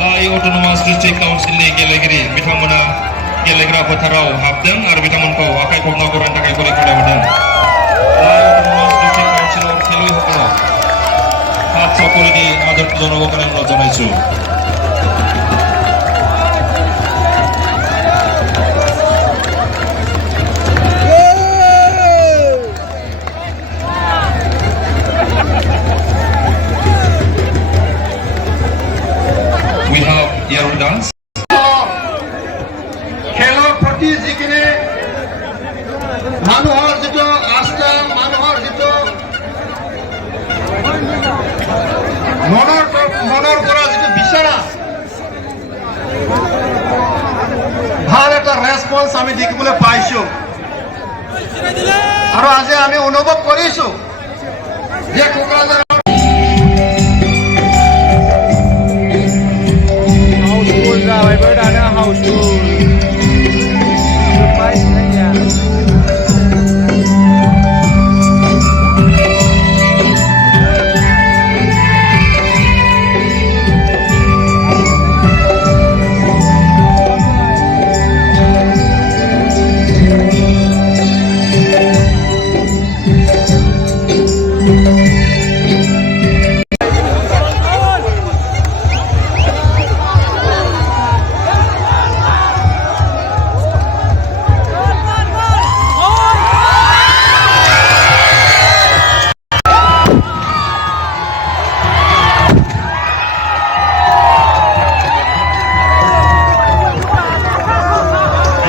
लाई autonomous district काउन्सिलनि गेलेगिरि बिथांमोना गेलेग्रा फोथाराव हाबदों आरो बिथांमोनखौ आखाइ खबना गरायनो थाखाय गरायखौ दावदों लाई अट'नमास डिस्ट्रिक्ट काउन्सिलर खेलुवैসকলক हात सावगारिनि आदर जनाव गरायनो जनायछु We have here dance. খেলৰ প্ৰতি যিখিনি মানুহৰ যিটো আস্থা মানুহৰ যিটো মনৰ পৰা যিটো বিচাৰা ভাল এটা ৰেছপন্স আমি দেখিবলৈ পাইছো আৰু আজি আমি অনুভৱ কৰিছো যে Kokrajhar Hausfull, da, weil wir da eine Hausfull.